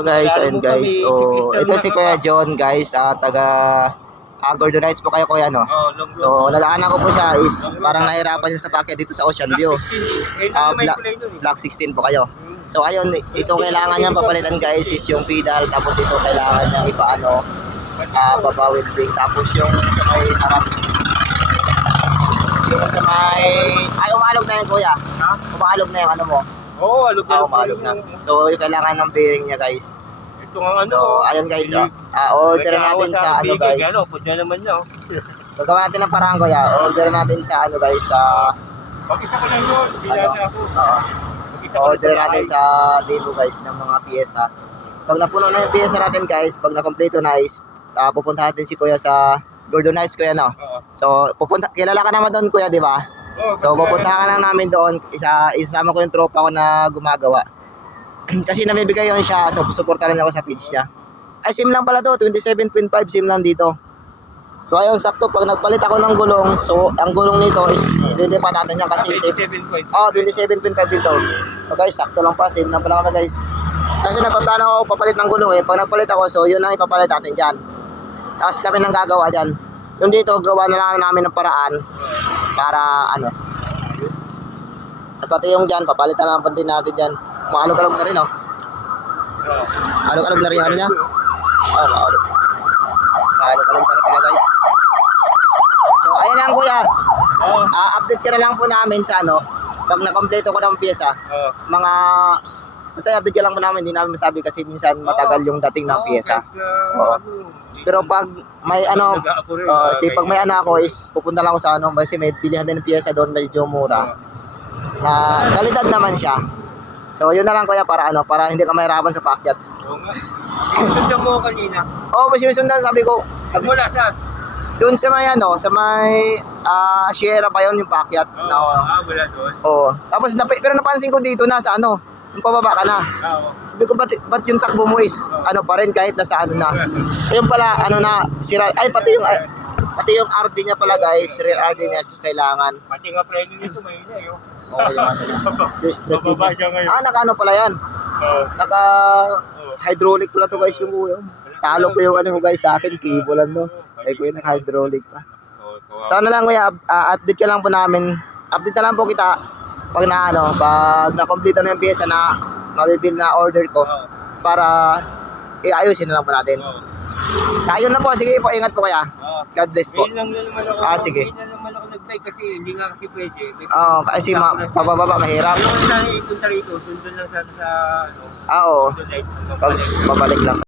So guys, ayun guys. So, ito si Kuya John guys, taga Gordonites po kayo kuya no. So, nadaanan ko po siya is parang nahirapan siya sa packet dito sa Ocean View. Block 16 po kayo. So, ayun, ito kailangan niyang papalitan guys is yung pedal, tapos ito kailangan niyang ipaano, papawid brake, tapos yung sa may harap. Yung sa may, ay umalog na yan kuya. Umalog na yung ano mo. Oo, alog na. Umalog na. So, yung kailangan ng bearing niya guys. Ito nga ano. So, ayun guys, order natin sa ano guys. Ano, putya naman niya. Gagawa natin ng parang kuya. Order natin sa ano guys, sa Pag-isa ko lang yun, binasa ako. order natin sa dito guys ng mga piyesa. Pag napuno na yung piyesa natin guys, pag nakompleto na is pupunta natin si kuya sa Gordonites kuya no. So, kilala ka naman doon kuya, di ba? So, pupuntahan ka lang namin doon. Isama ko yung tropa ko na gumagawa. Kasi namibigay yun siya. So, suporta rin ako sa page niya. Ay, SIM lang pala to. 27.5 SIM lang dito. So, ayun, sakto. Pag nagpalit ako ng gulong, so, ang gulong nito is ililipat natin yan kasi 27.5. 27.5 dito. So, guys, sakto lang pa. SIM lang pala kami, guys. Kasi napaplano ako papalit ng gulong eh. Pag nagpalit ako, so, yun ang ipapalit natin dyan. Tapos kami nang gagawa dyan. Yung dito, gawa na lang namin ng paraan para ano. At pati yung dyan, papalitan na lang din natin dyan. Maalog-alog na rin, oh. Alog-alog na rin yung ano niya. Oh, maalog. Maalog-alog na rin pala, guys. So, ayun lang, kuya. Update ka na lang po namin sa ano. Pag nakompleto ko ng pyesa, mga basta update ka lang po namin. Hindi namin masabi kasi minsan matagal yung dating ng pyesa. Oo. Pero pag may ano, pag may ano ako is pupunta lang ako sa ano kasi may pilihan din ng pyesa doon medyo mura. Na kalidad naman siya. So yun na lang kuya para ano, para hindi ka mahirapan sa paakyat. Oo nga. Sundan mo kanina. Oo, sinusundan sabi ko. Mula saan? Doon sa may ano, sa may Sierra pa yun yung paakyat. Wala doon. Oo. Tapos pero napansin ko dito na sa ano, yung pababa ka na. Sabi ko ba't yung takbo mo is ano pa rin kahit nasa ano na. Ayun pala ano na sira ay pati yung RD niya pala guys, rear RD niya kailangan. Pati nga preno nito may ina yun. Okay yung ano niya. Bababa siya ngayon. Naka ano pala yan. Naka hydraulic pala to guys yung kuya. Talo ko yung ano guys sa akin, kibolan no. Ay kuya naka hydraulic pa. So ano lang kuya, update ka lang po namin. Update na lang po kita. Pag na-complete na yung pyesa na mabibil na order ko para iayusin na lang po natin. Ayun na po, sige po, ingat po kaya. God bless po. Sige. Ngayon lang naman ako nag-bike kasi hindi nga kasi pwede. Kasi pababa mahirap. Ano kung saan ipunta rito, dun lang sa ano. Oo. Babalik lang.